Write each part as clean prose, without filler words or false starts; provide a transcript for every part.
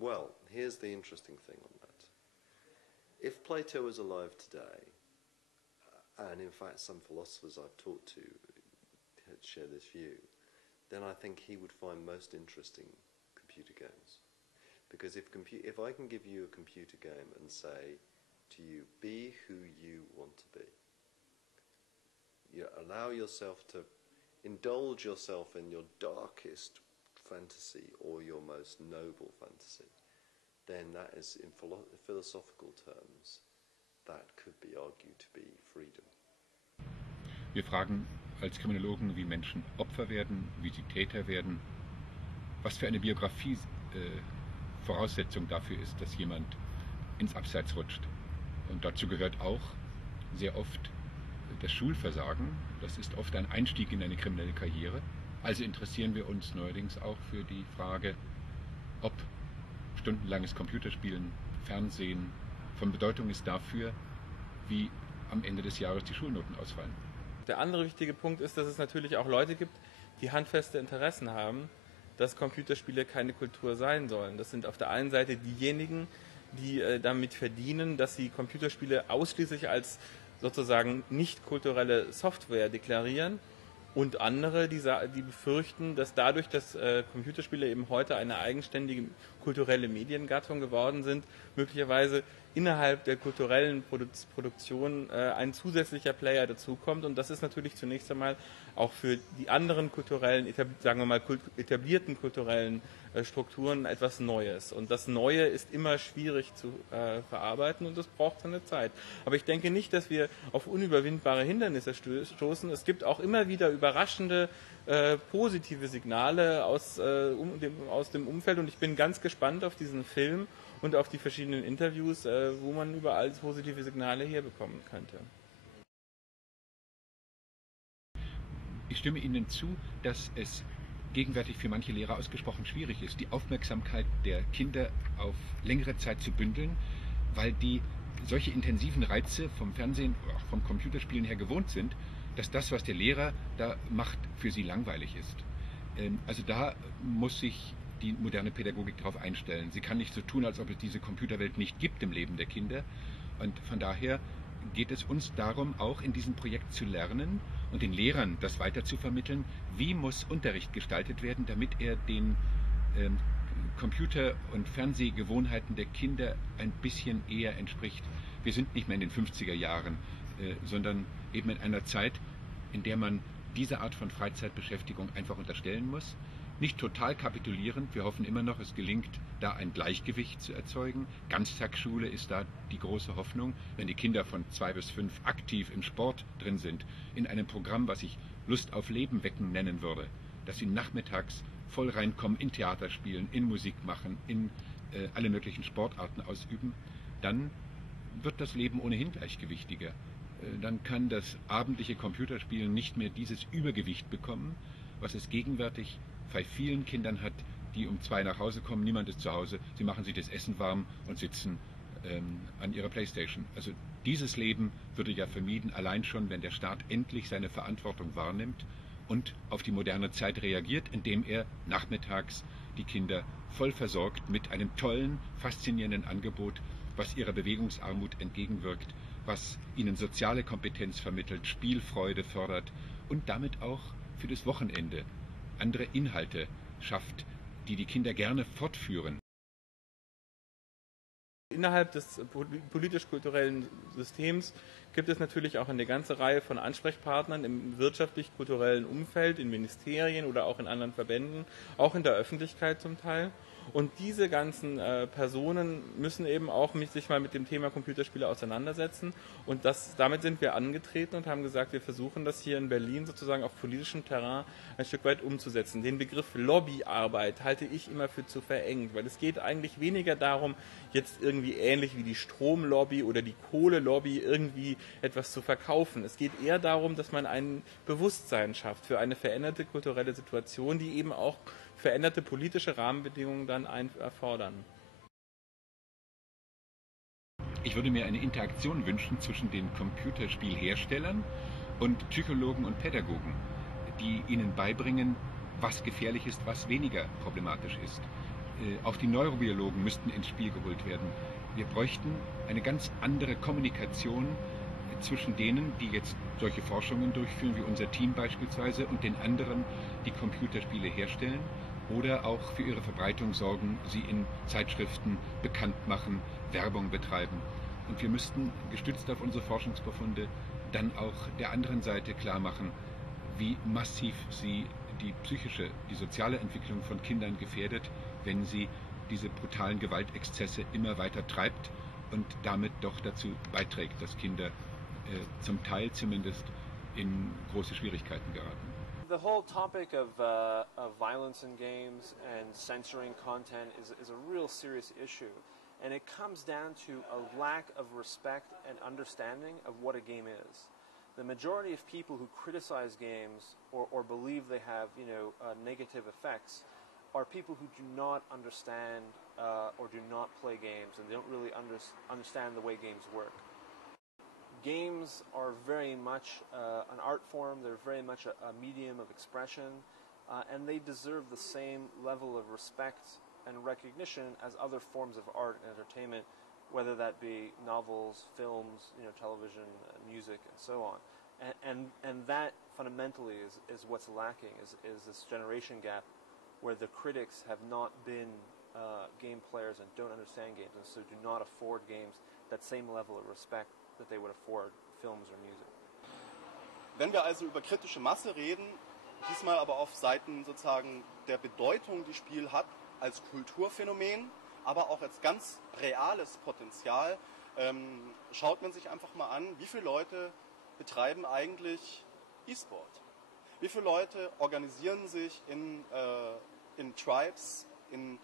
Well, here's the interesting thing on that. If Plato was alive today, and in fact some philosophers I've talked to share this view, then I think he would find most interesting computer games. Because if I can give you a computer game and say to you, be who you want to be, you allow yourself to indulge yourself in your darkest fantasy or your most noble fantasy, then that is, in philosophical terms, that could be argued to be freedom. Wir fragen als Kriminologen, wie Menschen Opfer werden, wie sie Täter werden, was für eine Biografie Voraussetzung dafür ist, dass jemand ins Abseits rutscht. Und dazu gehört auch sehr oft das Schulversagen. Das ist oft ein Einstieg in eine kriminelle Karriere. Also interessieren wir uns neuerdings auch für die Frage, ob stundenlanges Computerspielen, Fernsehen von Bedeutung ist dafür, wie am Ende des Jahres die Schulnoten ausfallen. Der andere wichtige Punkt ist, dass es natürlich auch Leute gibt, die handfeste Interessen haben, dass Computerspiele keine Kultur sein sollen. Das sind auf der einen Seite diejenigen, die damit verdienen, dass sie Computerspiele ausschließlich als sozusagen nicht kulturelle Software deklarieren, und andere, die befürchten, dass dadurch, dass Computerspiele eben heute eine eigenständige kulturelle Mediengattung geworden sind, möglicherweise innerhalb der kulturellen Produktion ein zusätzlicher Player dazukommt. Und das ist natürlich zunächst einmal auch für die anderen kulturellen, sagen wir mal etablierten kulturellen Strukturen etwas Neues. Und das Neue ist immer schwierig zu verarbeiten und das braucht seine Zeit. Aber ich denke nicht, dass wir auf unüberwindbare Hindernisse stoßen. Es gibt auch immer wieder überraschende positive Signale aus dem Umfeld, und ich bin ganz gespannt auf diesen Film und auf die verschiedenen Interviews, wo man überall positive Signale herbekommen könnte. Ich stimme Ihnen zu, dass es gegenwärtig für manche Lehrer ausgesprochen schwierig ist, die Aufmerksamkeit der Kinder auf längere Zeit zu bündeln, weil die solche intensiven Reize vom Fernsehen oder auch vom Computerspielen her gewohnt sind, dass das, was der Lehrer da macht, für sie langweilig ist. Also da muss sich die moderne Pädagogik darauf einstellen. Sie kann nicht so tun, als ob es diese Computerwelt nicht gibt im Leben der Kinder. Und von daher geht es uns darum, auch in diesem Projekt zu lernen und den Lehrern das weiter zu vermitteln, wie muss Unterricht gestaltet werden, damit er den Computer- und Fernsehgewohnheiten der Kinder ein bisschen eher entspricht. Wir sind nicht mehr in den 50er Jahren, sondern eben in einer Zeit, in der man diese Art von Freizeitbeschäftigung einfach unterstellen muss. Nicht total kapitulierend, wir hoffen immer noch, es gelingt, da ein Gleichgewicht zu erzeugen. Ganztagsschule ist da die große Hoffnung, wenn die Kinder von 2 bis 5 aktiv im Sport drin sind, in einem Programm, was ich Lust auf Leben wecken nennen würde, dass sie nachmittags voll reinkommen, in Theater spielen, in Musik machen, in alle möglichen Sportarten ausüben, dann wird das Leben ohnehin gleichgewichtiger. Dann kann das abendliche Computerspielen nicht mehr dieses Übergewicht bekommen, was es gegenwärtig bei vielen Kindern hat, die um 2 nach Hause kommen, niemand ist zu Hause, sie machen sich das Essen warm und sitzen an ihrer Playstation. Also dieses Leben würde ja vermieden, allein schon, wenn der Staat endlich seine Verantwortung wahrnimmt und auf die moderne Zeit reagiert, indem er nachmittags die Kinder voll versorgt mit einem tollen, faszinierenden Angebot, was ihrer Bewegungsarmut entgegenwirkt, was ihnen soziale Kompetenz vermittelt, Spielfreude fördert und damit auch für das Wochenende andere Inhalte schafft, die die Kinder gerne fortführen. Innerhalb des politisch-kulturellen Systems gibt es natürlich auch eine ganze Reihe von Ansprechpartnern im wirtschaftlich-kulturellen Umfeld, in Ministerien oder auch in anderen Verbänden, auch in der Öffentlichkeit zum Teil. Und diese ganzen Personen müssen eben auch sich mal mit dem Thema Computerspiele auseinandersetzen. Und damit sind wir angetreten und haben gesagt, wir versuchen das hier in Berlin sozusagen auf politischem Terrain ein Stück weit umzusetzen. Den Begriff Lobbyarbeit halte ich immer für zu verengt, weil es geht eigentlich weniger darum, jetzt irgendwie ähnlich wie die Stromlobby oder die Kohlelobby irgendwie etwas zu verkaufen. Es geht eher darum, dass man ein Bewusstsein schafft für eine veränderte kulturelle Situation, die eben auch veränderte politische Rahmenbedingungen dann erfordern. Ich würde mir eine Interaktion wünschen zwischen den Computerspielherstellern und Psychologen und Pädagogen, die ihnen beibringen, was gefährlich ist, was weniger problematisch ist. Auch die Neurobiologen müssten ins Spiel geholt werden. Wir bräuchten eine ganz andere Kommunikation zwischen denen, die jetzt solche Forschungen durchführen, wie unser Team beispielsweise, und den anderen, die Computerspiele herstellen oder auch für ihre Verbreitung sorgen, sie in Zeitschriften bekannt machen, Werbung betreiben. Und wir müssten, gestützt auf unsere Forschungsbefunde, dann auch der anderen Seite klar machen, wie massiv sie die psychische, die soziale Entwicklung von Kindern gefährdet, wenn sie diese brutalen Gewaltexzesse immer weiter treibt und damit doch dazu beiträgt, dass Kinder zum Teil zumindest in große Schwierigkeiten geraten. The whole topic of violence in games and censoring content is a real serious issue. And it comes down to a lack of respect and understanding of what a game is. The majority of people who criticize games or believe they have, negative effects are people who do not understand or do not play games, and they don't really understand the way games work. Games are very much an art form, they're very much a medium of expression, and they deserve the same level of respect and recognition as other forms of art and entertainment, whether that be novels, films, television, music, and so on. And that fundamentally is what's lacking, is this generation gap where the critics have not been game players and don't understand games, and so do not afford games that same level of respect that they would afford films or music. Wenn wir also über kritische Masse reden, diesmal aber auf Seiten sozusagen der Bedeutung, die Spiel hat, als Kulturphänomen, aber auch als ganz reales Potenzial, schaut man sich einfach mal an, wie viele Leute betreiben eigentlich E-Sport. Wie viele Leute organisieren sich in Tribes, in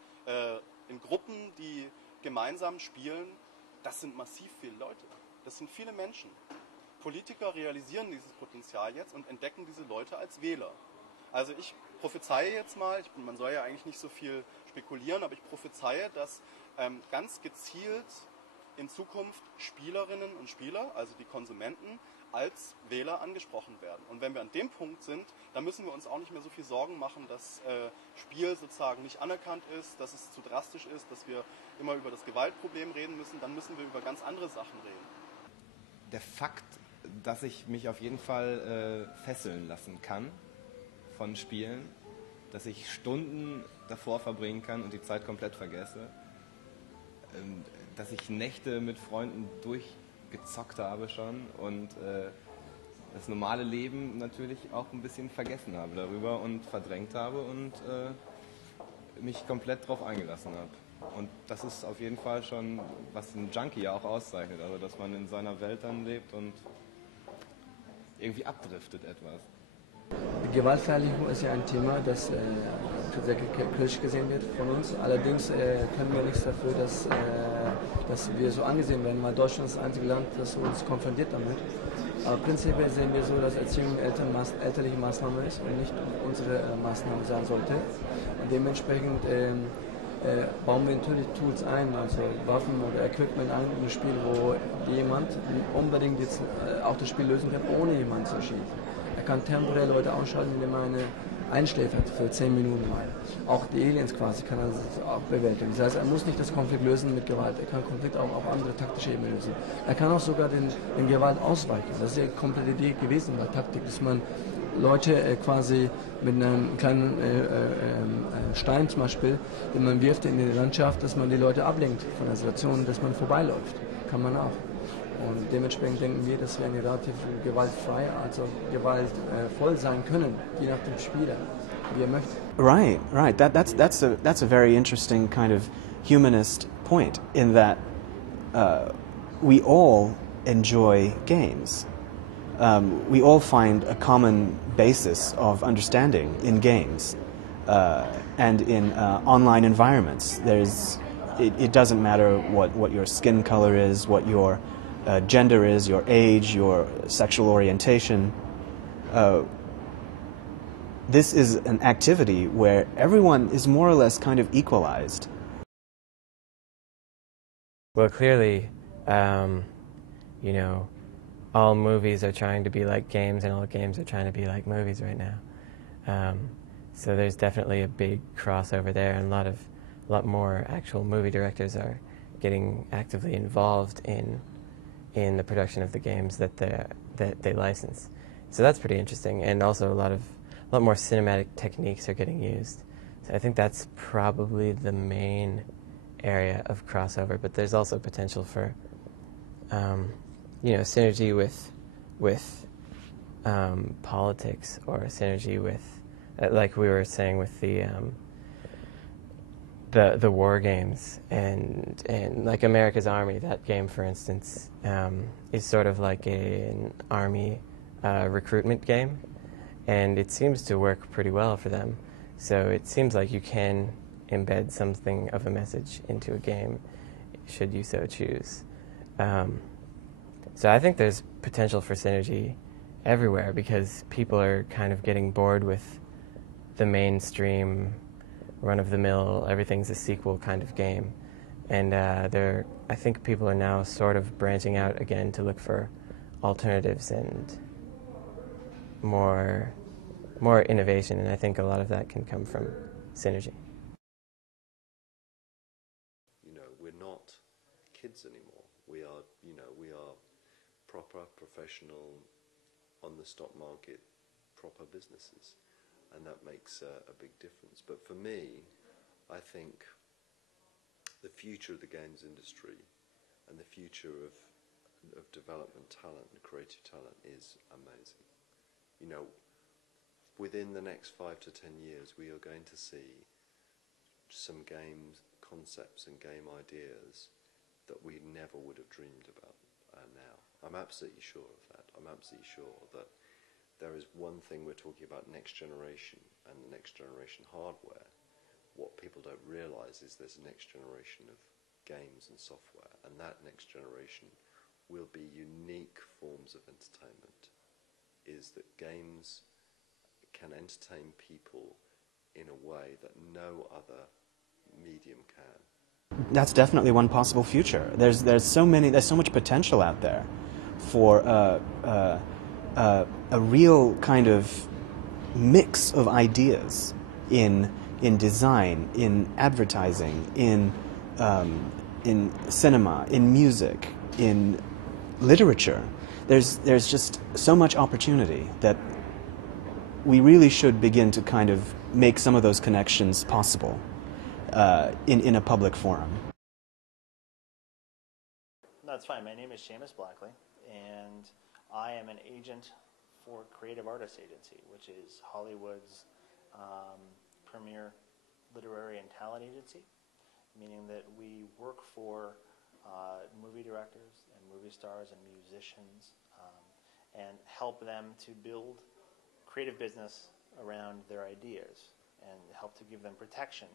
Gruppen, die gemeinsam spielen. Das sind massiv viele Leute. Das sind viele Menschen. Politiker realisieren dieses Potenzial jetzt und entdecken diese Leute als Wähler. Also ich prophezeie jetzt mal, man soll ja eigentlich nicht so viel spekulieren, aber ich prophezeie, dass ganz gezielt in Zukunft Spielerinnen und Spieler, also die Konsumenten, als Wähler angesprochen werden. Und wenn wir an dem Punkt sind, dann müssen wir uns auch nicht mehr so viel Sorgen machen, dass Spiel sozusagen nicht anerkannt ist, dass es zu drastisch ist, dass wir immer über das Gewaltproblem reden müssen, dann müssen wir über ganz andere Sachen reden. Der Fakt, dass ich mich auf jeden Fall fesseln lassen kann von Spielen, dass ich Stunden davor verbringen kann und die Zeit komplett vergesse, dass ich Nächte mit Freunden durchgezockt habe schon und das normale Leben natürlich auch ein bisschen vergessen habe darüber und verdrängt habe und mich komplett darauf eingelassen habe. Und das ist auf jeden Fall schon, was ein Junkie ja auch auszeichnet, also dass man in seiner Welt dann lebt und irgendwie abdriftet etwas. Die Gewaltverherrlichung ist ja ein Thema, das sehr kritisch gesehen wird von uns. Allerdings können wir nichts dafür, dass wir so angesehen werden, weil Deutschland ist das einzige Land, das uns konfrontiert damit. Aber prinzipiell sehen wir so, dass Erziehung elterliche Maßnahme ist und nicht unsere Maßnahme sein sollte. Und dementsprechend bauen wir natürlich Tools ein, also Waffen oder Equipment ein in ein Spiel, wo jemand unbedingt jetzt auch das Spiel lösen kann, ohne jemanden zu schießen. Er kann temporär Leute ausschalten, indem er eine einschläfert für 10 Minuten mal. Auch die Aliens quasi kann er auch bewältigen. Das heißt, er muss nicht das Konflikt lösen mit Gewalt, er kann Konflikt auch auf andere taktische Ebene lösen. Er kann auch sogar den Gewalt ausweichen. Das ist ja die komplette Idee gewesen bei Taktik, dass man Leute quasi mit einem kleinen Stein zum Beispiel, den man wirft in die Landschaft, dass man die Leute ablenkt von der Situation, dass man vorbeiläuft. Kann man auch. Und dementsprechend denken wir, dass wir eine relativ gewaltfrei, also gewaltvoll sein können, je nach dem Spieler, wie er möchte. Right. That's a very interesting kind of humanist point in that we all enjoy games. We all find a common basis of understanding in games and in online environments. It doesn't matter what your skin color is, what your gender is, your age, your sexual orientation. This is an activity where everyone is more or less kind of equalized. Well, clearly, all movies are trying to be like games, and all games are trying to be like movies right now. So there's definitely a big crossover there, and a lot of lot more actual movie directors are getting actively involved in the production of the games that they license. So that's pretty interesting, and also a lot more cinematic techniques are getting used. So I think that's probably the main area of crossover. But there's also potential for synergy with politics, or synergy with, like we were saying, with the war games and like America's Army. That game, for instance, is sort of like an army recruitment game, and it seems to work pretty well for them. So it seems like you can embed something of a message into a game, should you so choose. So I think there's potential for synergy everywhere, because people are kind of getting bored with the mainstream, run-of-the-mill, everything's a sequel kind of game. And I think people are now sort of branching out again to look for alternatives and more innovation, and I think a lot of that can come from synergy. We're not kids anymore. We are proper, professional, on the stock market, proper businesses, and that makes a big difference. But for me, I think the future of the games industry and the future of development talent and creative talent is amazing. Within the next 5 to 10 years, we are going to see some game concepts and game ideas that we never would have dreamed about now. I'm absolutely sure of that. I'm absolutely sure that there is one thing we're talking about, next generation and the next generation hardware. What people don't realize is there's a next generation of games and software, and that next generation will be unique forms of entertainment. Is that games can entertain people in a way that no other medium can. That's definitely one possible future. There's so much potential out there for a real kind of mix of ideas in design, in advertising, in cinema, in music, in literature. There's just so much opportunity that we really should begin to kind of make some of those connections possible in a public forum. That's fine. My name is Seamus Blackley, and I am an agent for Creative Artists Agency, which is Hollywood's premier literary and talent agency, meaning that we work for movie directors and movie stars and musicians and help them to build creative business around their ideas and help to give them protection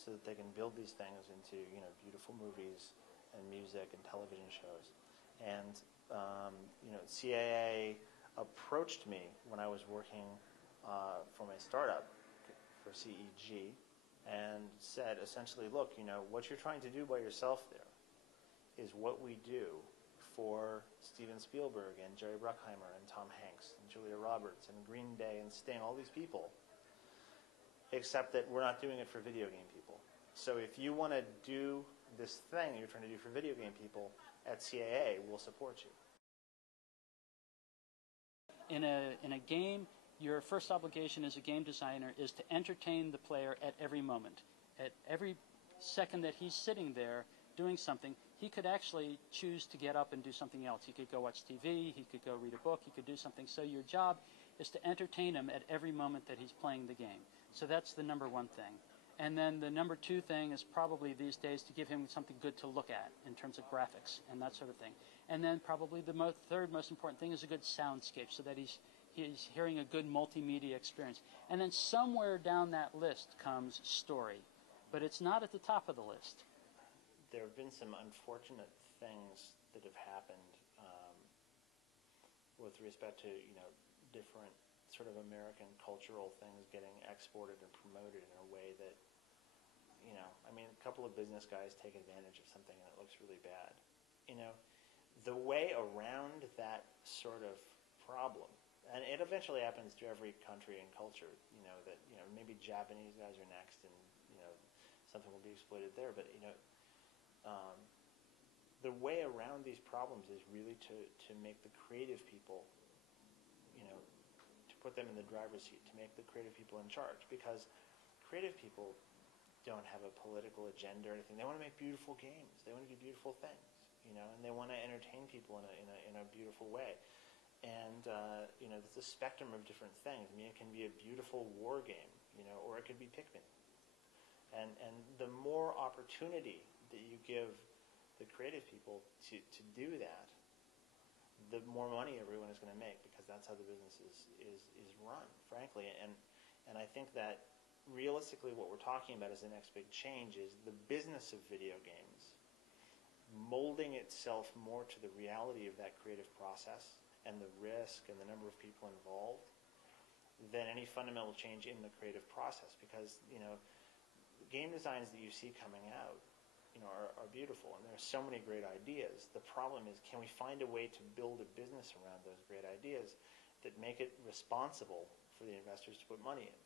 so that they can build these things into beautiful movies and music and television shows. And CAA approached me when I was working for my startup for CEG and said essentially, look, what you're trying to do by yourself there is what we do for Steven Spielberg and Jerry Bruckheimer and Tom Hanks and Julia Roberts and Green Day and Sting, all these people, except that we're not doing it for video game people. So if you want to do this thing you're trying to do for video game people at CAA, we'll support you. In a game, your first obligation as a game designer is to entertain the player at every moment. At every second that he's sitting there doing something, he could actually choose to get up and do something else. He could go watch TV, he could go read a book, he could do something. So your job is to entertain him at every moment that he's playing the game. So that's the number one thing. And then the number two thing is probably these days to give him something good to look at in terms of graphics and that sort of thing. And then probably the third most important thing is a good soundscape so that he's hearing a good multimedia experience. And then somewhere down that list comes story. But it's not at the top of the list. There have been some unfortunate things that have happened with respect to, different sort of American cultural things getting exported and promoted in a way that, a couple of business guys take advantage of something and it looks really bad. The way around that sort of problem, and it eventually happens to every country and culture, that, maybe Japanese guys are next and, something will be exploited there. But the way around these problems is really to make the creative people, to put them in the driver's seat, to make the creative people in charge, because creative people don't have a political agenda or anything. They want to make beautiful games. They want to do beautiful things, and they want to entertain people in a beautiful way. And there's a spectrum of different things. I mean, it can be a beautiful war game, or it could be Pikmin. And the more opportunity that you give the creative people to do that, the more money everyone is going to make, because that's how the business is run, frankly. And I think that realistically what we're talking about as the next big change is the business of video games molding itself more to the reality of that creative process and the risk and the number of people involved than any fundamental change in the creative process, because game designs that you see coming out are beautiful, and there are so many great ideas. The problem is, can we find a way to build a business around those great ideas that make it responsible for the investors to put money in?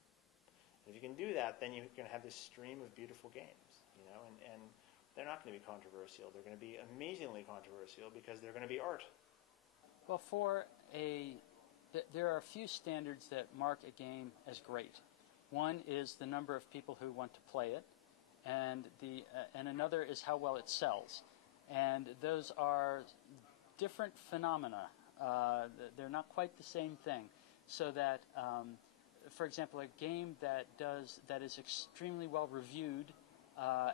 And if you can do that, then you're going to have this stream of beautiful games, and they're not going to be controversial. They're going to be amazingly controversial because they're going to be art. Well, there are a few standards that mark a game as great. One is the number of people who want to play it, and another is how well it sells. And those are different phenomena. They're not quite the same thing. So that, for example, a game that is extremely well reviewed,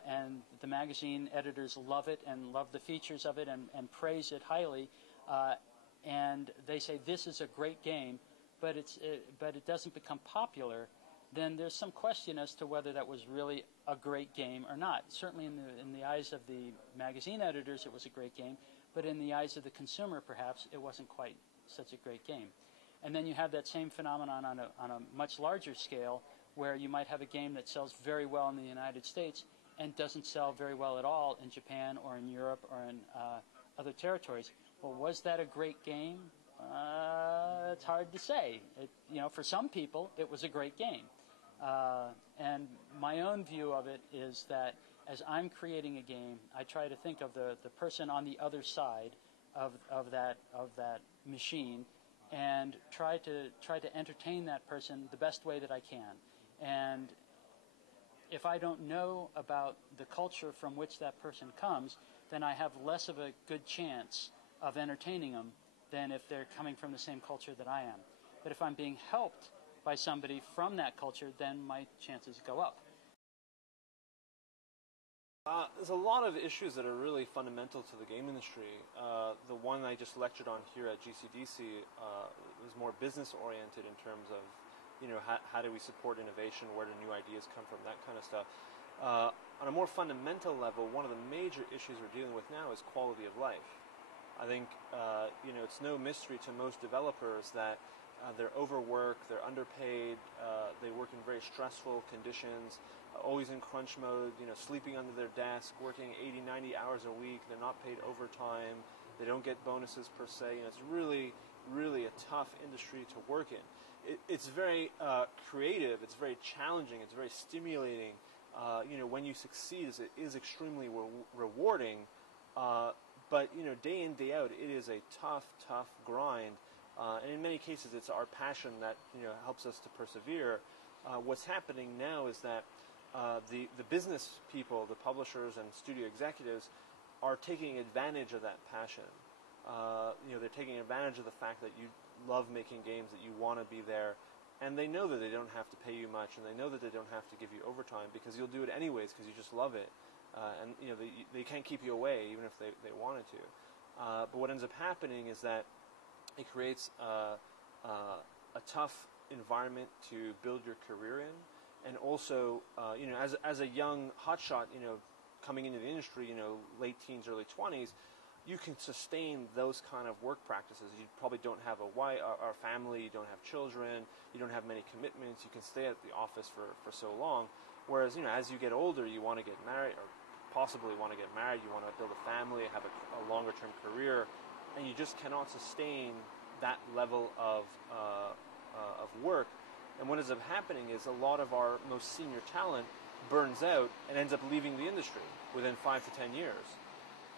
and the magazine editors love it and love the features of it and praise it highly, and they say this is a great game, but it doesn't become popular, then there's some question as to whether that was really a great game or not. Certainly in the eyes of the magazine editors, it was a great game, but in the eyes of the consumer, perhaps, it wasn't quite such a great game. And then you have that same phenomenon on a much larger scale, where you might have a game that sells very well in the United States and doesn't sell very well at all in Japan or in Europe or in other territories. Well, was that a great game? It's hard to say. For some people, it was a great game. And my own view of it is that as I'm creating a game, I try to think of the person on the other side of that machine, and try to entertain that person the best way that I can. And if I don't know about the culture from which that person comes, then I have less of a good chance of entertaining them than if they're coming from the same culture that I am. But if I'm being helped by somebody from that culture, then my chances go up. There's a lot of issues that are really fundamental to the game industry. The one I just lectured on here at GCDC was more business oriented in terms of, how do we support innovation, where do new ideas come from, that kind of stuff. On a more fundamental level, one of the major issues we're dealing with now is quality of life. I think, it's no mystery to most developers that they're overworked, they're underpaid, they work in very stressful conditions, always in crunch mode, sleeping under their desk, working 80, 90 hours a week, they're not paid overtime, they don't get bonuses per se. It's really, really a tough industry to work in. It's very creative, it's very challenging, it's very stimulating. When you succeed, it is extremely rewarding, but day in, day out, it is a tough grind. And in many cases, it's our passion that helps us to persevere. What's happening now is that the business people, the publishers and studio executives, are taking advantage of that passion. They're taking advantage of the fact that you love making games, that you want to be there, and they know that they don't have to pay you much, and they know that they don't have to give you overtime because you'll do it anyways because you just love it. And they can't keep you away even if they wanted to. But what ends up happening is that it creates a tough environment to build your career in, and also, as a young hotshot, coming into the industry, late teens, early 20s, you can sustain those kind of work practices. You probably don't have a wife or family, you don't have children, you don't have many commitments. You can stay at the office for so long. Whereas, as you get older, you want to get married, or possibly want to get married. You want to build a family, have a longer-term career. And you just cannot sustain that level of work. And what ends up happening is a lot of our most senior talent burns out and ends up leaving the industry within 5 to 10 years.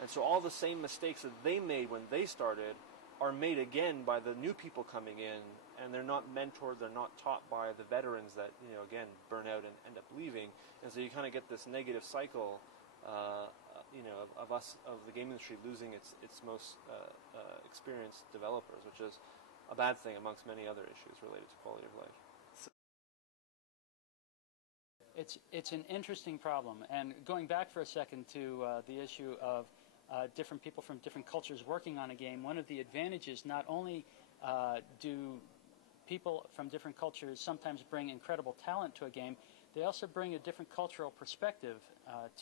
And so all the same mistakes that they made when they started are made again by the new people coming in, and they're not mentored, they're not taught by the veterans that, again, burn out and end up leaving. And so you kind of get this negative cycle, of the game industry losing its most experienced developers, which is a bad thing amongst many other issues related to quality of life. It's an interesting problem. And going back for a second to the issue of different people from different cultures working on a game, one of the advantages, not only do people from different cultures sometimes bring incredible talent to a game, they also bring a different cultural perspective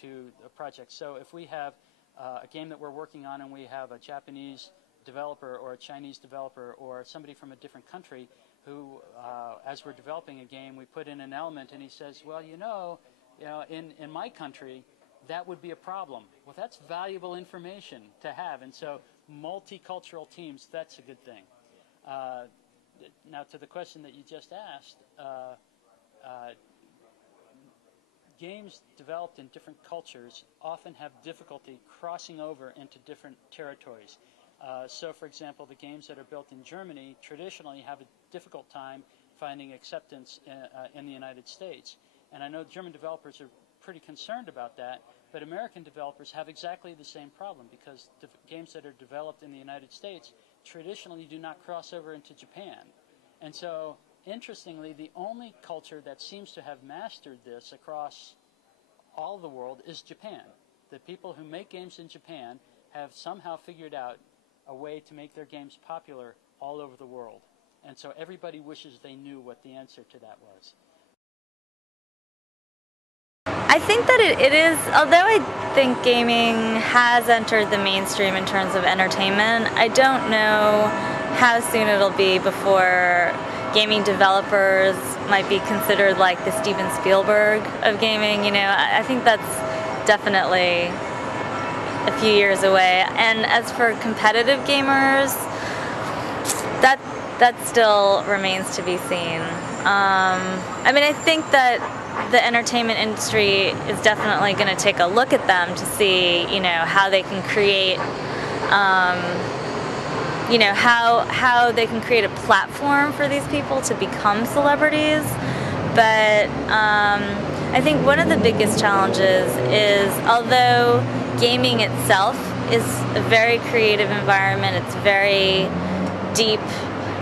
to a project. So if we have a game that we're working on and we have a Japanese developer or a Chinese developer or somebody from a different country who, as we're developing a game, we put in an element and he says, well, in my country, that would be a problem. Well, that's valuable information to have. And so multicultural teams, that's a good thing. Now, to the question that you just asked, games developed in different cultures often have difficulty crossing over into different territories. So, for example, the games that are built in Germany traditionally have a difficult time finding acceptance in the United States. And I know German developers are pretty concerned about that, but American developers have exactly the same problem because games that are developed in the United States traditionally do not cross over into Japan. And so, interestingly, the only culture that seems to have mastered this across all the world is Japan. The people who make games in Japan have somehow figured out a way to make their games popular all over the world. And so everybody wishes they knew what the answer to that was. I think that it is, although I think gaming has entered the mainstream in terms of entertainment, I don't know how soon it'll be before gaming developers might be considered like the Steven Spielberg of gaming. I think that's definitely a few years away. And as for competitive gamers, that still remains to be seen. I think that the entertainment industry is definitely going to take a look at them to see, how they can create, how they can create a platform for these people to become celebrities. But I think one of the biggest challenges is, although gaming itself is a very creative environment, it's very deep,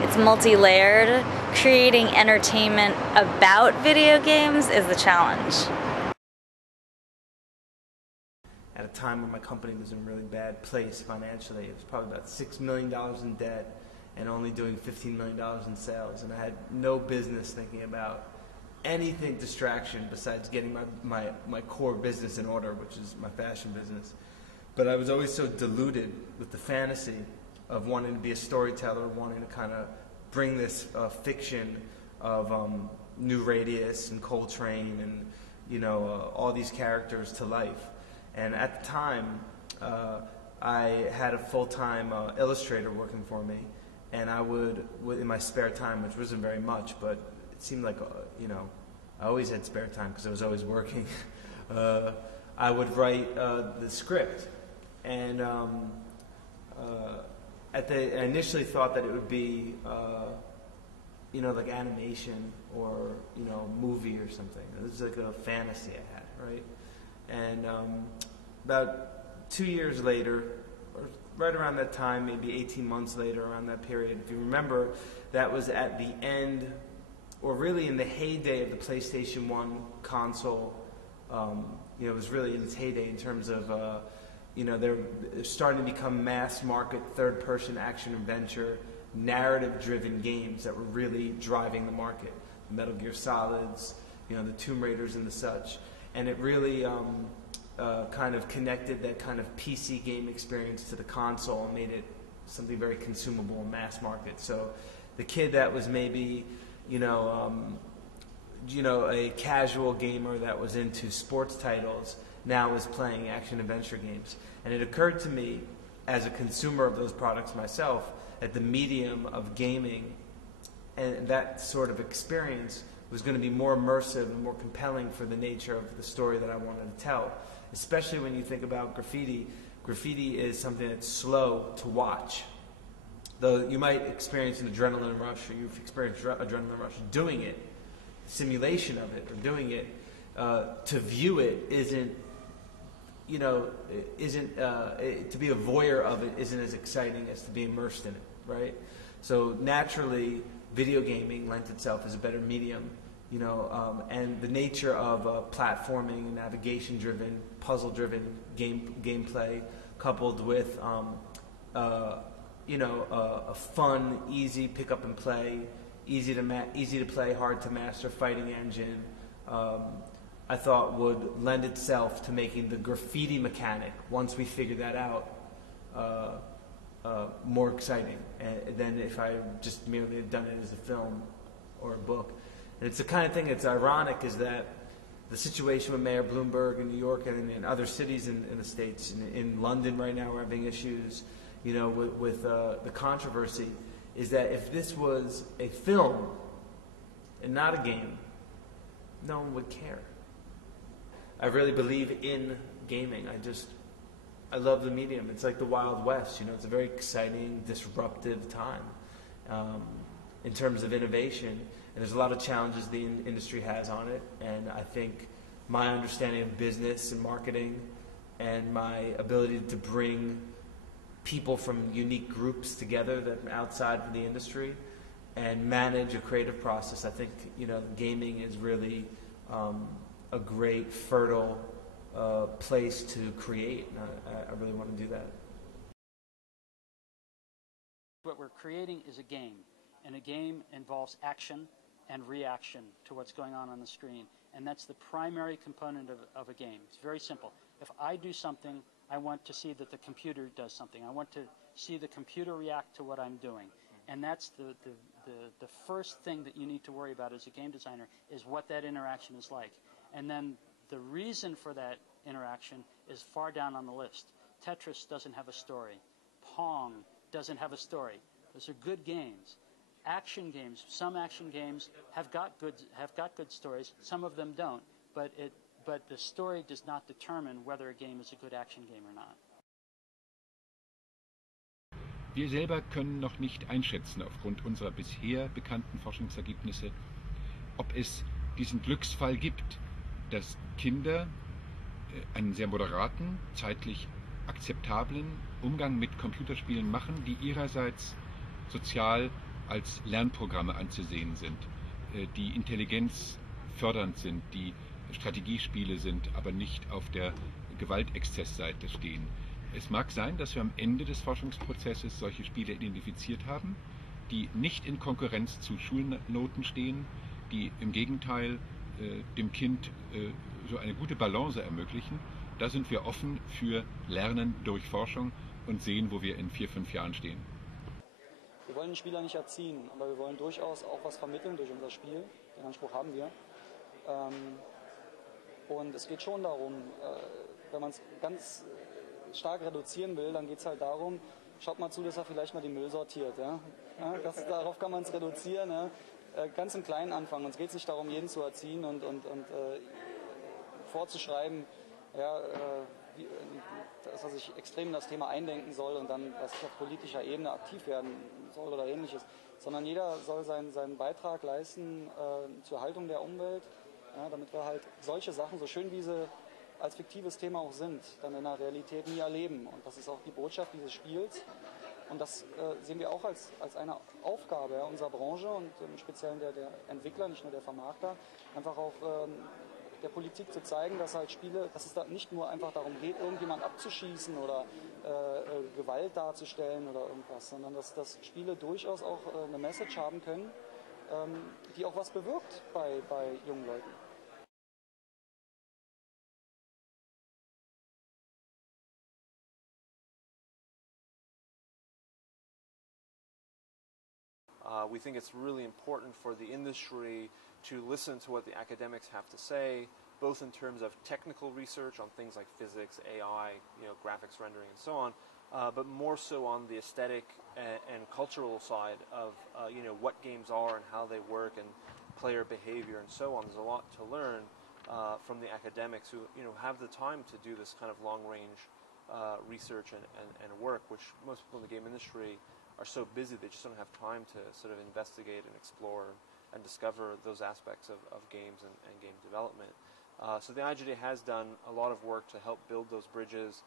it's multi-layered, creating entertainment about video games is the challenge. At a time when my company was in a really bad place financially, it was probably about $6 million in debt and only doing $15 million in sales, and I had no business thinking about anything distraction besides getting my core business in order, which is my fashion business. But I was always so deluded with the fantasy of wanting to be a storyteller, wanting to kind of bring this fiction of New Radius and Coltrane and all these characters to life. And at the time, I had a full-time illustrator working for me, and I would, in my spare time, which wasn't very much, but it seemed like I always had spare time because I was always working. I would write the script, and I initially thought that it would be, like animation or, movie or something. It was like a fantasy I had, right? And about 2 years later, or right around that time, maybe 18 months later, around that period, if you remember, that was at the end, or really in the heyday of the PlayStation 1 console. It was really in its heyday in terms of, they're starting to become mass market, third-person action-adventure, narrative-driven games that were really driving the market. Metal Gear Solids, the Tomb Raiders and the such. And it really kind of connected that kind of PC game experience to the console and made it something very consumable and mass market. So the kid that was maybe, a casual gamer that was into sports titles now is playing action-adventure games. And it occurred to me, as a consumer of those products myself, that the medium of gaming and that sort of experience was going to be more immersive and more compelling for the nature of the story that I wanted to tell. Especially when you think about graffiti. Graffiti is something that's slow to watch. Though you might experience an adrenaline rush, or you've experienced adrenaline rush doing it, simulation of it, or doing it, to view it isn't, to be a voyeur of it isn't as exciting as to be immersed in it, right? So naturally, video gaming lent itself as a better medium, and the nature of platforming, navigation-driven, puzzle-driven gameplay, coupled with a fun, easy pick up and play, easy to play, hard to master fighting engine, I thought would lend itself to making the graffiti mechanic, once we figured that out, more exciting than if I just merely had done it as a film or a book. And it's the kind of thing that's ironic, is that the situation with Mayor Bloomberg in New York and in other cities in the States, in London right now we're having issues, with the controversy, is that if this was a film and not a game, no one would care. I really believe in gaming. I love the medium. It's like the Wild West, it's a very exciting, disruptive time in terms of innovation. And there's a lot of challenges the industry has on it. And I think my understanding of business and marketing and my ability to bring people from unique groups together that are outside of the industry and manage a creative process, I think, gaming is really a great, fertile place to create. I really want to do that. What we're creating is a game, and a game involves action and reaction to what's going on the screen, and that's the primary component of a game. It's very simple. If I do something, I want to see that the computer does something. I want to see the computer react to what I'm doing, and that's the first thing that you need to worry about as a game designer, is what that interaction is like. And then the reason for that interaction is far down on the list. Tetris doesn't have a story. Pong doesn't have a story. Those are good games. Action games, some action games have got good stories. Some of them don't. But the story does not determine whether a game is a good action game or not. Wir selber können noch nicht einschätzen, aufgrund unserer bisher bekannten Forschungsergebnisse, ob es diesen Glücksfall gibt, dass Kinder einen sehr moderaten, zeitlich akzeptablen Umgang mit Computerspielen machen, die ihrerseits sozial als Lernprogramme anzusehen sind, die Intelligenz fördernd sind, die Strategiespiele sind, aber nicht auf der Gewaltexzessseite stehen. Es mag sein, dass wir am Ende des Forschungsprozesses solche Spiele identifiziert haben, die nicht in Konkurrenz zu Schulnoten stehen, die im Gegenteil dem Kind so eine gute Balance ermöglichen. Da sind wir offen für Lernen durch Forschung und sehen, wo wir in 4-5 Jahren stehen. Wir wollen den Spieler nicht erziehen, aber wir wollen durchaus auch was vermitteln durch unser Spiel. Den Anspruch haben wir. Und es geht schon darum, wenn man es ganz stark reduzieren will, dann geht es halt darum, schaut mal zu, dass er vielleicht mal den Müll sortiert. Ja? Darauf kann man es reduzieren. Ja? Ganz im Kleinen anfangen. Uns geht es nicht darum, jeden zu erziehen und vorzuschreiben, ja, dass er sich extrem in das Thema eindenken soll und dann auf politischer Ebene aktiv werden soll oder ähnliches. Sondern jeder soll seinen Beitrag leisten zur Erhaltung der Umwelt, ja, damit wir halt solche Sachen, so schön wie sie als fiktives Thema auch sind, dann in der Realität nie erleben. Und das ist auch die Botschaft dieses Spiels. Und das sehen wir auch als eine Aufgabe, ja, unserer Branche und im Speziellen der Entwickler, nicht nur der Vermarkter, einfach auch der Politik zu zeigen, dass halt Spiele, dass es da nicht nur einfach darum geht, irgendjemand abzuschießen oder Gewalt darzustellen oder irgendwas, sondern dass Spiele durchaus auch eine Message haben können, die auch was bewirkt bei jungen Leuten. We think it's really important for the industry to listen to what the academics have to say, both in terms of technical research on things like physics, AI, graphics rendering, and so on, but more so on the aesthetic and cultural side of what games are and how they work, and player behavior and so on. There's a lot to learn from the academics who have the time to do this kind of long-range research and work, which most people in the game industry are so busy they just don't have time to sort of investigate and explore and discover those aspects of games and game development. So the IGDA has done a lot of work to help build those bridges.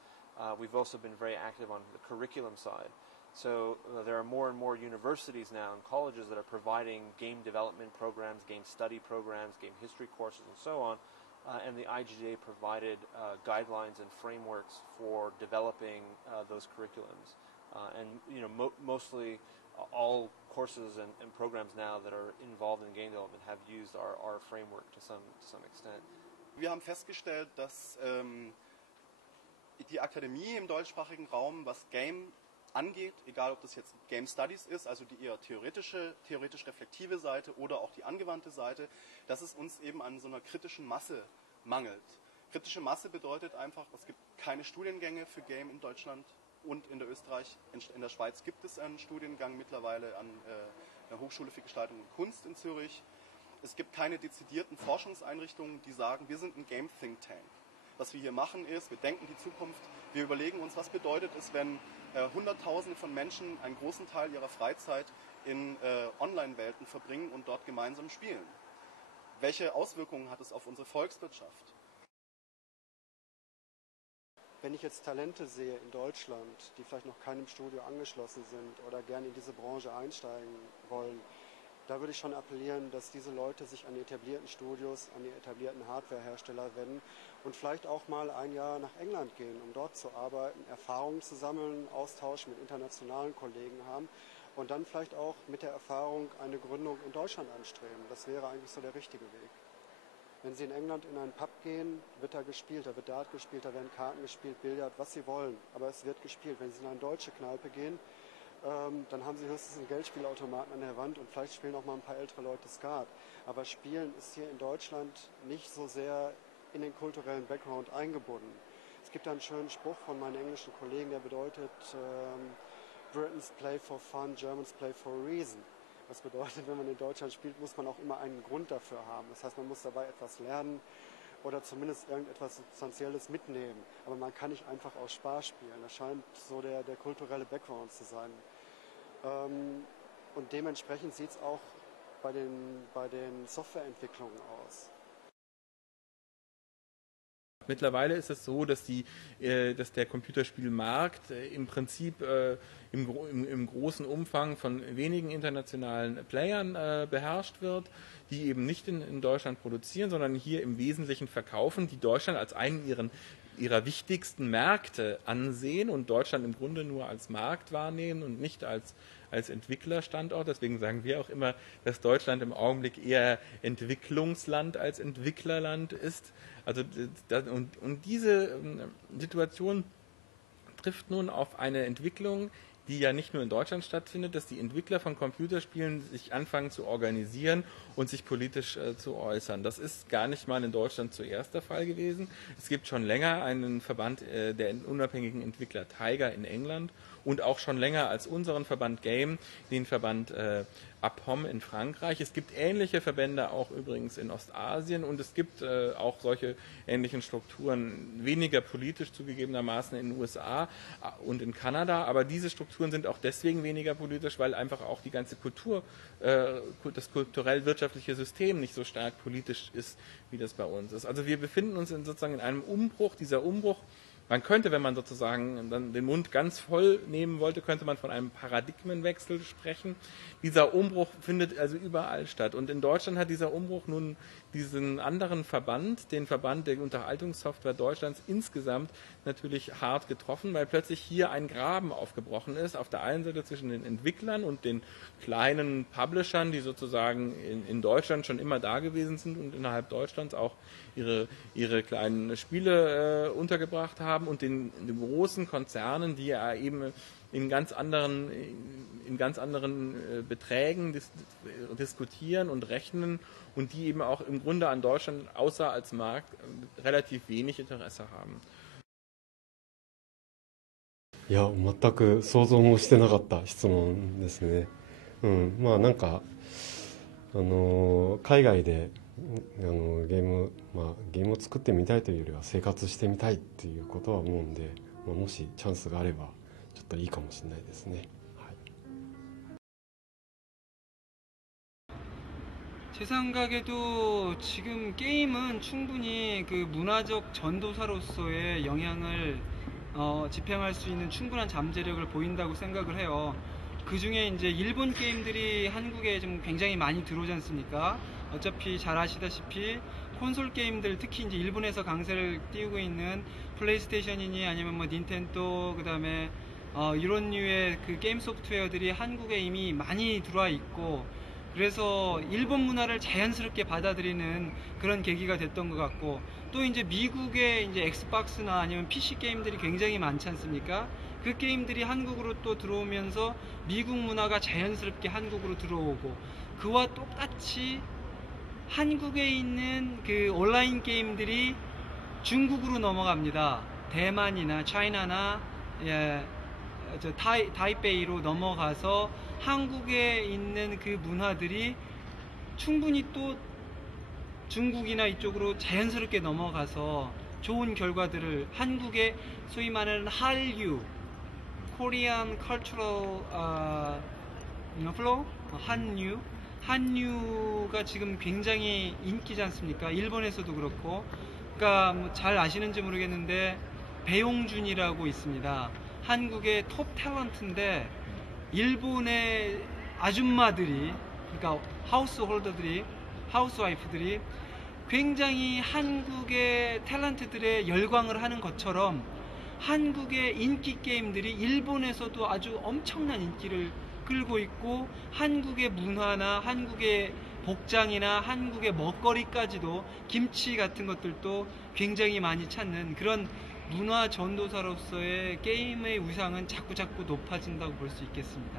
We've also been very active on the curriculum side. So there are more and more universities now and colleges that are providing game development programs, game study programs, game history courses, and so on. And the IGDA provided guidelines and frameworks for developing those curriculums. And mostly all courses and programs now that are involved in game development have used our framework to some extent. Wir haben festgestellt, dass die Akademie im deutschsprachigen Raum, was Game angeht, egal ob das jetzt Game Studies ist, also die eher theoretisch reflektive Seite oder auch die angewandte Seite, dass es uns eben an so einer kritischen Masse mangelt. Kritische Masse bedeutet einfach, es gibt keine Studiengänge für Game in Deutschland und in Österreich. In der Schweiz gibt es einen Studiengang mittlerweile an der Hochschule für Gestaltung und Kunst in Zürich. Es gibt keine dezidierten Forschungseinrichtungen, die sagen, wir sind ein Game Think Tank. Was wir hier machen ist, wir denken die Zukunft, wir überlegen uns, was bedeutet es, wenn Hunderttausende von Menschen einen großen Teil ihrer Freizeit in Online-Welten verbringen und dort gemeinsam spielen. Welche Auswirkungen hat es auf unsere Volkswirtschaft? Wenn ich jetzt Talente sehe in Deutschland, die vielleicht noch keinem Studio angeschlossen sind oder gerne in diese Branche einsteigen wollen, da würde ich schon appellieren, dass diese Leute sich an die etablierten Studios, an die etablierten Hardwarehersteller wenden und vielleicht auch mal ein Jahr nach England gehen, um dort zu arbeiten, Erfahrungen zu sammeln, Austausch mit internationalen Kollegen haben und dann vielleicht auch mit der Erfahrung eine Gründung in Deutschland anstreben. Das wäre eigentlich so der richtige Weg. Wenn Sie in England in einen Pub gehen, wird da gespielt, da wird Dart gespielt, da werden Karten gespielt, Billard, was Sie wollen, aber es wird gespielt. Wenn Sie in eine deutsche Kneipe gehen, dann haben Sie höchstens einen Geldspielautomaten an der Wand und vielleicht spielen auch mal ein paar ältere Leute Skat. Aber Spielen ist hier in Deutschland nicht so sehr in den kulturellen Background eingebunden. Es gibt einen schönen Spruch von meinen englischen Kollegen, der bedeutet Britons play for fun, Germans play for a reason. Das bedeutet, wenn man in Deutschland spielt, muss man auch immer einen Grund dafür haben. Das heißt, man muss dabei etwas lernen oder zumindest irgendetwas Substanzielles mitnehmen. Aber man kann nicht einfach aus Spaß spielen. Das scheint so der kulturelle Background zu sein. Und dementsprechend sieht es auch bei den Softwareentwicklungen aus. Mittlerweile ist es so, dass der Computerspielmarkt im Prinzip im großen Umfang von wenigen internationalen Playern beherrscht wird, die eben nicht in Deutschland produzieren, sondern hier im Wesentlichen verkaufen, die Deutschland als einen ihrer wichtigsten Märkte ansehen und Deutschland im Grunde nur als Markt wahrnehmen und nicht als Entwicklerstandort. Deswegen sagen wir auch immer, dass Deutschland im Augenblick eher Entwicklungsland als Entwicklerland ist. Also und diese Situation trifft nun auf eine Entwicklung, die ja nicht nur in Deutschland stattfindet, dass die Entwickler von Computerspielen sich anfangen zu organisieren und sich politisch zu äußern. Das ist gar nicht mal in Deutschland zuerst der Fall gewesen. Es gibt schon länger einen Verband der unabhängigen Entwickler Tiger in England und auch schon länger als unseren Verband Game, den Verband APOM in Frankreich. Es gibt ähnliche Verbände auch übrigens in Ostasien und es gibt auch solche ähnlichen Strukturen, weniger politisch zugegebenermaßen in den USA und in Kanada, aber diese Strukturen sind auch deswegen weniger politisch, weil einfach auch die ganze Kultur, das kulturell-wirtschaftliche System nicht so stark politisch ist, wie das bei uns ist. Also wir befinden uns sozusagen in einem Umbruch. Dieser Umbruch, man könnte, wenn man sozusagen dann den Mund ganz voll nehmen wollte, könnte man von einem Paradigmenwechsel sprechen. Dieser Umbruch findet also überall statt. Und in Deutschland hat dieser Umbruch nun diesen anderen Verband, den Verband der Unterhaltungssoftware Deutschlands insgesamt natürlich hart getroffen, weil plötzlich hier ein Graben aufgebrochen ist. Auf der einen Seite zwischen den Entwicklern und den kleinen Publishern, die sozusagen in Deutschland schon immer da gewesen sind und innerhalb Deutschlands auch ihre kleinen Spiele untergebracht haben und den großen Konzernen, die ja eben in ganz anderen Beträgen diskutieren und rechnen und die eben auch im Grunde an Deutschland außer als Markt relativ wenig Interesse haben. いや、全く想像もしてなかった質問ですね。まあなんか海外でゲームを作ってみたいというよりは生活してみたいっていうことは思うんで、もしチャンスがあればちょっといいかもしれないですね。제 생각에도 지금 게임은 충분히 그 문화적 전도사로서의 영향을 집행할 수 있는 충분한 잠재력을 보인다고 생각을 해요. 그 중에 이제 일본 게임들이 한국에 좀 굉장히 많이 들어오지 않습니까? 어차피 잘 아시다시피 콘솔 게임들, 특히 이제 일본에서 강세를 띄우고 있는 플레이스테이션이니 아니면 뭐 닌텐도, 그 다음에 이런 류의 그 게임 소프트웨어들이 한국에 이미 많이 들어와 있고, 그래서 일본 문화를 자연스럽게 받아들이는 그런 계기가 됐던 것 같고, 또 이제 미국의 이제 엑스박스나 아니면 PC 게임들이 굉장히 많지 않습니까? 그 게임들이 한국으로 또 들어오면서 미국 문화가 자연스럽게 한국으로 들어오고, 그와 똑같이 한국에 있는 그 온라인 게임들이 중국으로 넘어갑니다. 대만이나 차이나나 타이베이로 넘어가서 한국에 있는 그 문화들이 충분히 또 중국이나 이쪽으로 자연스럽게 넘어가서 좋은 결과들을 한국의 소위 말하는 한류, Korean Cultural Flow, 한류가 지금 굉장히 인기지 않습니까? 일본에서도 그렇고. 그러니까 뭐 잘 아시는지 모르겠는데 배용준이라고 있습니다. 한국의 톱 탤런트인데 일본의 아줌마들이, 그러니까 하우스와이프들이 굉장히 한국의 탤런트들의 열광을 하는 것처럼 한국의 인기 게임들이 일본에서도 아주 엄청난 인기를 끌고 있고, 한국의 문화나 한국의 복장이나 한국의 먹거리까지도, 김치 같은 것들도 굉장히 많이 찾는 그런 문화 전도사로서의 게임의 위상은 자꾸 높아진다고 볼 수 있겠습니다.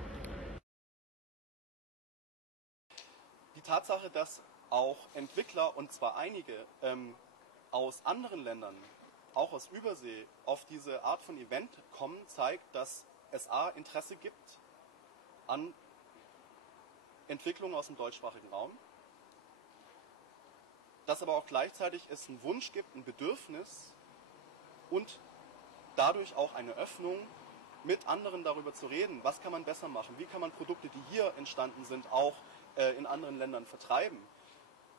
Die Tatsache, dass auch Entwickler, und zwar einige, aus anderen Ländern, auch aus Übersee, auf diese Art von Event kommen, zeigt, dass es Interesse gibt an Entwicklung aus dem deutschsprachigen Raum, dass aber auch gleichzeitig es einen Wunsch gibt, ein Bedürfnis und dadurch auch eine Öffnung, mit anderen darüber zu reden, was kann man besser machen, wie kann man Produkte, die hier entstanden sind, auch in anderen Ländern vertreiben.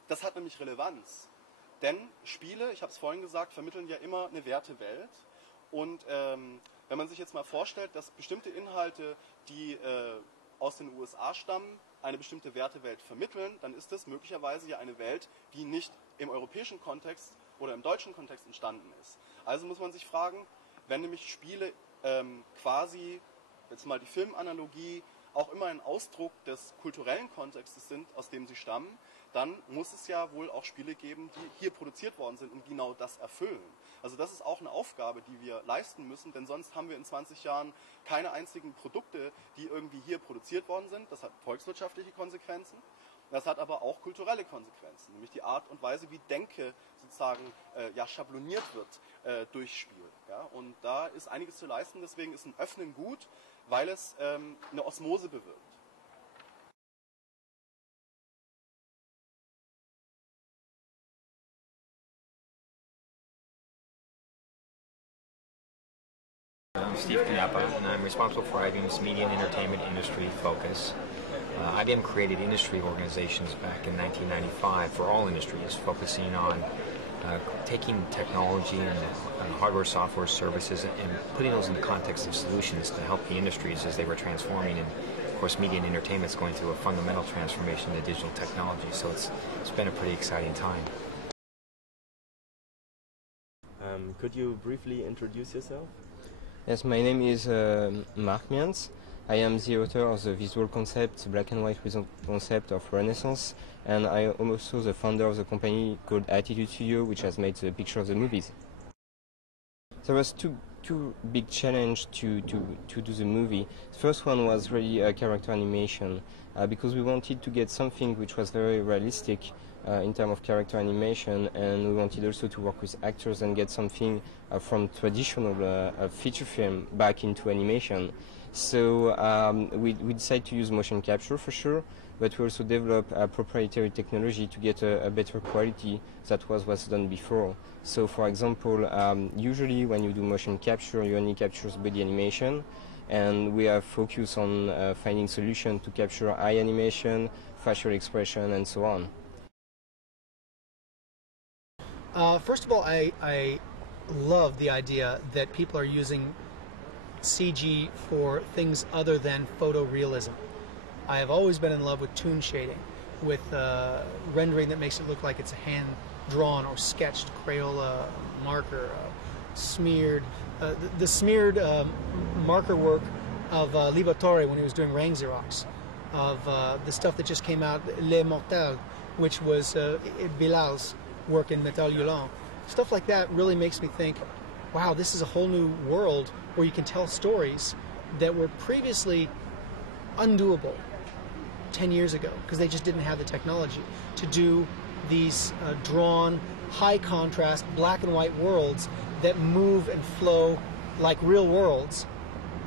Das hat nämlich Relevanz. Denn Spiele, ich habe es vorhin gesagt, vermitteln ja immer eine Wertewelt. Und wenn man sich jetzt mal vorstellt, dass bestimmte Inhalte, die aus den USA stammen, eine bestimmte Wertewelt vermitteln, dann ist das möglicherweise ja eine Welt, die nicht im europäischen Kontext oder im deutschen Kontext entstanden ist. Also muss man sich fragen, wenn nämlich Spiele quasi, jetzt mal die Filmanalogie, auch immer ein Ausdruck des kulturellen Kontextes sind, aus dem sie stammen, dann muss es ja wohl auch Spiele geben, die hier produziert worden sind und genau das erfüllen. Also das ist auch eine Aufgabe, die wir leisten müssen, denn sonst haben wir in 20 Jahren keine einzigen Produkte, die irgendwie hier produziert worden sind. Das hat volkswirtschaftliche Konsequenzen, das hat aber auch kulturelle Konsequenzen, nämlich die Art und Weise, wie Denke sozusagen schabloniert wird durch Spiel. Ja? Und da ist einiges zu leisten, deswegen ist ein Öffnen gut, weil es eine Osmose bewirkt. I'm Steve Knappa, and I'm responsible for IBM's media and entertainment industry focus. IBM created industry organizations back in 1995 for all industries, focusing on taking technology and hardware, software, services, and putting those in the context of solutions to help the industries as they were transforming. And of course, media and entertainment is going through a fundamental transformation to digital technology, so it's been a pretty exciting time. Could you briefly introduce yourself? Yes, my name is Marc Mians. I am the author of the visual concept, black and white concept of Renaissance, and I am also the founder of the company called Attitude Studio, which has made the picture of the movies. There was two big challenges to do the movie. The first one was really character animation, because we wanted to get something which was very realistic in terms of character animation, and we wanted also to work with actors and get something from traditional feature film back into animation. So we decided to use motion capture for sure. but we also develop a proprietary technology to get a better quality that was done before. So for example, usually when you do motion capture, you only capture body animation, and we have focused on finding solutions to capture eye animation, facial expression, and so on. First of all, I love the idea that people are using CG for things other than photorealism. I have always been in love with toon shading, with rendering that makes it look like it's hand-drawn or sketched, Crayola marker, smeared. The smeared marker work of Libatore when he was doing Rang Xerox, of the stuff that just came out, Les Mortels, which was Bilal's work in Metal Hurlant. Stuff like that really makes me think, wow, this is a whole new world where you can tell stories that were previously undoable 10 years ago because they just didn't have the technology to do these drawn, high contrast, black and white worlds that move and flow like real worlds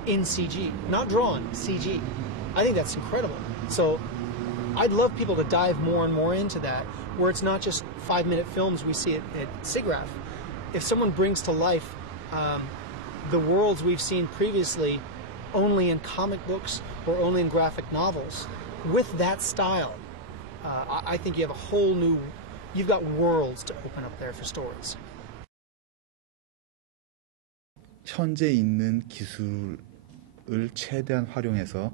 in CG. Not drawn, CG. I think that's incredible. So I'd love people to dive more and more into that, where it's not just 5-minute films we see at SIGGRAPH. If someone brings to life the worlds we've seen previously only in comic books or only in graphic novels, with that style, I think you have a whole new, you've got worlds to open up there for stories. 현재 있는 기술을 최대한 활용해서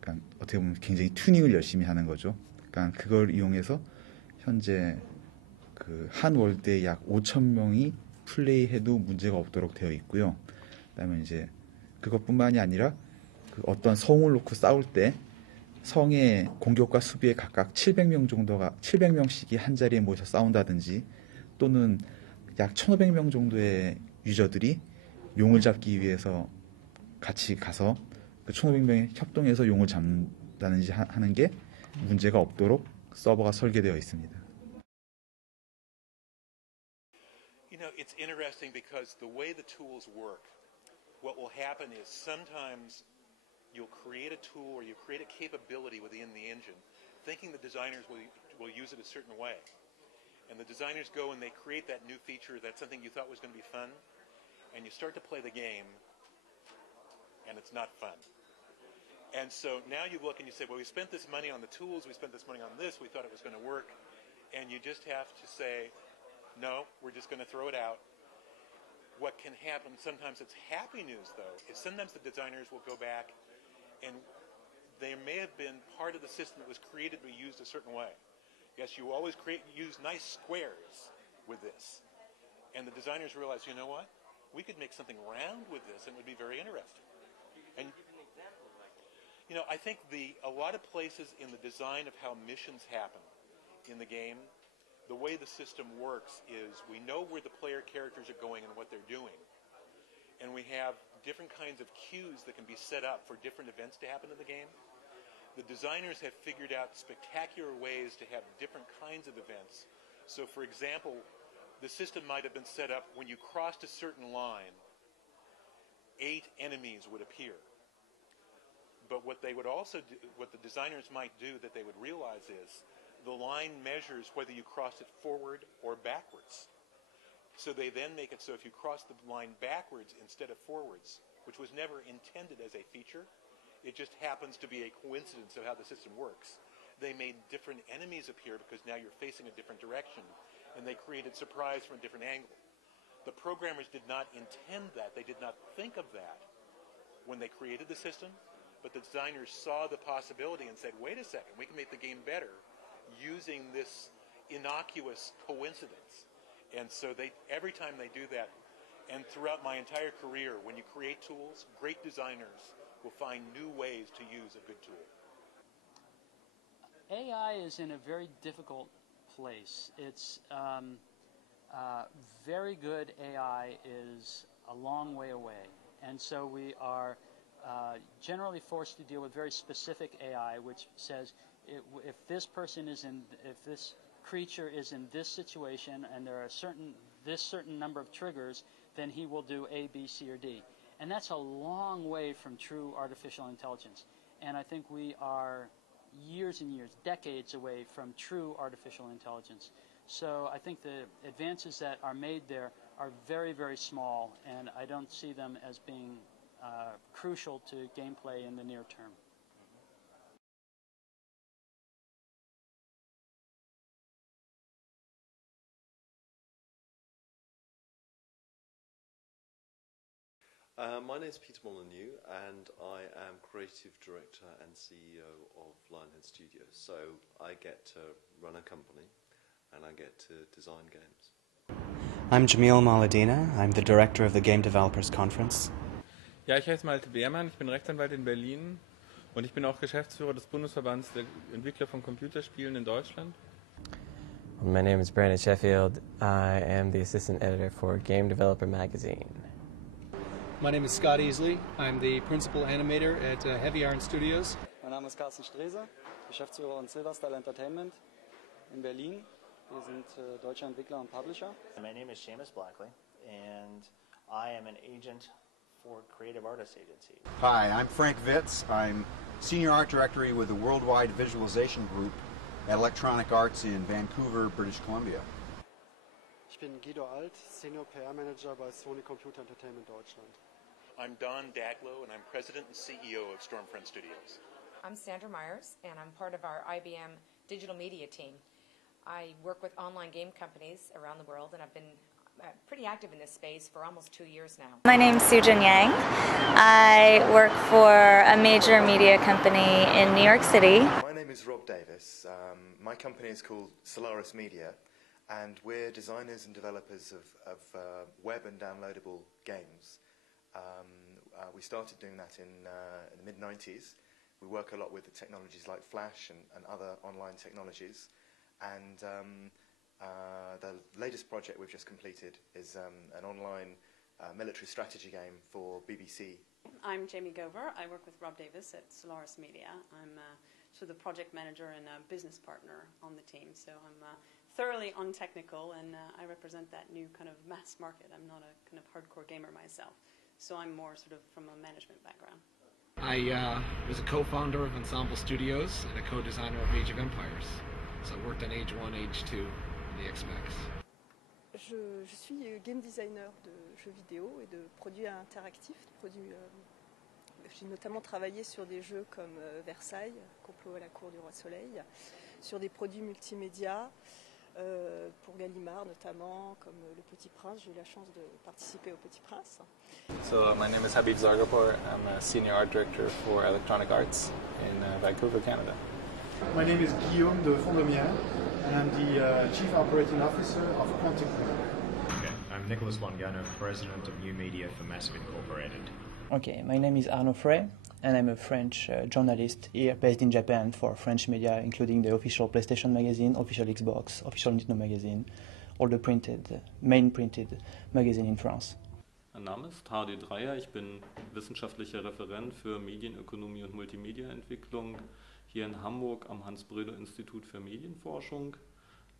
그러니까 어떻게 보면 굉장히 튜닝을 열심히 하는 거죠. 그러니까 그걸 이용해서 현재 그 한 월드에 약 5,000명이 플레이해도 문제가 없도록 되어 있고요. 그다음에 이제 그것뿐만이 아니라 그 어떤 성을 놓고 싸울 때 성의 공격과 수비에 각각 700명씩이 한 자리에 모여서 싸운다든지, 또는 약 1,500명 정도의 유저들이 용을 잡기 위해서 같이 가서 그 1,500명이 협동해서 용을 잡는다든지 하는 게 문제가 없도록 서버가 설계되어 있습니다. You know, it's interesting because the way the tools work, what will happen is sometimes you'll create a tool or you create a capability within the engine thinking the designers will use it a certain way. And the designers go and they create that new feature, that's something you thought was going to be fun, and you start to play the game, and it's not fun. And so now you look and you say, well, we spent this money on the tools, we spent this money on this, we thought it was going to work, and you just have to say, no, we're just going to throw it out. What can happen, sometimes it's happy news, though, is sometimes the designers will go back and there may have been part of the system that was created to be used a certain way. Yes, you always use nice squares with this. And the designers realize, you know what? We could make something round with this and it would be very interesting. And you know, I think a lot of places in the design of how missions happen in the game, the way the system works is we know where the player characters are going and what they're doing. And we have different kinds of cues that can be set up for different events to happen in the game. The designers have figured out spectacular ways to have different kinds of events. So for example, the system might have been set up when you crossed a certain line, 8 enemies would appear. But what they would also do, what the designers might do that they would realize is the line measures whether you crossed it forward or backwards. So they then make it so if you cross the line backwards instead of forwards, which was never intended as a feature, it just happens to be a coincidence of how the system works. They made different enemies appear because now you're facing a different direction, and they created surprise from a different angle. The programmers did not intend that. They did not think of that when they created the system, but the designers saw the possibility and said, wait a second, we can make the game better using this innocuous coincidence. And so every time they do that, and throughout my entire career, when you create tools, great designers will find new ways to use a good tool. AI is in a very difficult place. It's very good AI is a long way away. And so we are generally forced to deal with very specific AI, which says if this person is if this creature is in this situation and there are this certain number of triggers, then he will do A, B, C, or D. And that's a long way from true artificial intelligence. And I think we are years and years, decades away from true artificial intelligence. So I think the advances that are made there are very, very small, and I don't see them as being crucial to gameplay in the near term. My name is Peter Molyneux, and I am Creative Director and CEO of Lionhead Studios. So I get to run a company, and I get to design games. I'm Jamil Maladina. I'm the Director of the Game Developers Conference. Ja, ich heiße Malte Beermann, ich bin Rechtsanwalt in Berlin und ich bin auch Geschäftsführer des Bundesverbands der Entwickler von Computerspielen in Deutschland. My name is Brandon Sheffield. I am the Assistant Editor for Game Developer Magazine. My name is Scott Easley. I'm the Principal Animator at Heavy Iron Studios. Mein Name ist Carsten Strese, Geschäftsführer von Silverstyle Entertainment in Berlin. Wir sind deutsche Entwickler und Publisher. My name is Seamus Blackley, and I am an agent for Creative Artists Agency. Hi, I'm Frank Vitz. I'm Senior Art Director with the Worldwide Visualization Group at Electronic Arts in Vancouver, British Columbia. Ich bin Guido Alt, Senior PR Manager bei Sony Computer Entertainment Deutschland. I'm Don Daglow, and I'm President and CEO of Stormfront Studios. I'm Sandra Myers, and I'm part of our IBM digital media team. I work with online game companies around the world, and I've been pretty active in this space for almost 2 years now. My name's Sujin Yang. I work for a major media company in New York City. My name is Rob Davis. My company is called Solaris Media, and we're designers and developers of web and downloadable games. We started doing that in the mid-90s. We work a lot with the technologies like Flash and other online technologies. And the latest project we've just completed is an online military strategy game for BBC. I'm Jamie Gover. I work with Rob Davis at Solaris Media. I'm sort of the project manager and a business partner on the team. So I'm thoroughly untechnical, and I represent that new kind of mass market. I'm not a kind of hardcore gamer myself. So I'm more sort of from a management background. I was a co-founder of Ensemble Studios and a co-designer of Age of Empires. So I worked on Age 1, Age 2, and the X-Max. Je suis game designer de jeux vidéo et de produits interactifs. J'ai notamment travaillé sur des jeux comme Versailles, Complot à la cour du roi Soleil, sur des produits multimédia, pour Gallimard notamment, comme Le Petit Prince. J'ai eu la chance de participer au Petit Prince. So my name is Habib Zargapur. I'm a senior art director for Electronic Arts in Vancouver, Canada. My name is Guillaume de Fondomière, and I'm the Chief Operating Officer of Quantic. Okay, I'm Nicholas Wangano, President of New Media for Massive Incorporated. Okay, my name is Arnaud Frey, and I'm a French journalist here based in Japan for French media, including the official PlayStation magazine, official Xbox, official Nintendo magazine, all the main printed magazine in France. Mein Name ist Hardy Dreyer, ich bin wissenschaftlicher Referent für Medienökonomie und Multimediaentwicklung hier in Hamburg am Hans-Bredow-Institut für Medienforschung.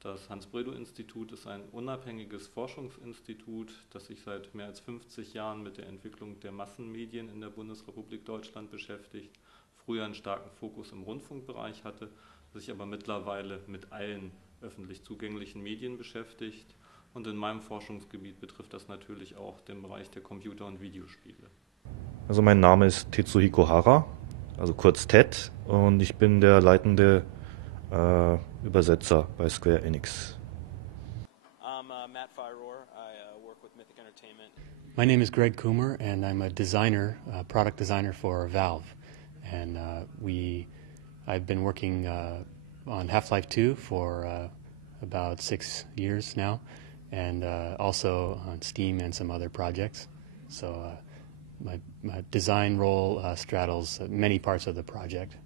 Das Hans-Bredow-Institut ist ein unabhängiges Forschungsinstitut, das sich seit mehr als 50 Jahren mit der Entwicklung der Massenmedien in der Bundesrepublik Deutschland beschäftigt, früher einen starken Fokus im Rundfunkbereich hatte, sich aber mittlerweile mit allen öffentlich zugänglichen Medien beschäftigt. Und in meinem Forschungsgebiet betrifft das natürlich auch den Bereich der Computer- und Videospiele. Also mein Name ist Tetsuhiko Hara, also kurz Ted, und ich bin der leitende Übersetzer bei Square Enix. I'm Matt Fyroor. I work with Mythic Entertainment. My name is Greg Coomer, and I'm a designer, product designer for Valve. And I've been working on Half-Life 2 for about 6 years now, and also on Steam and some other projects. So my design role straddles many parts of the project.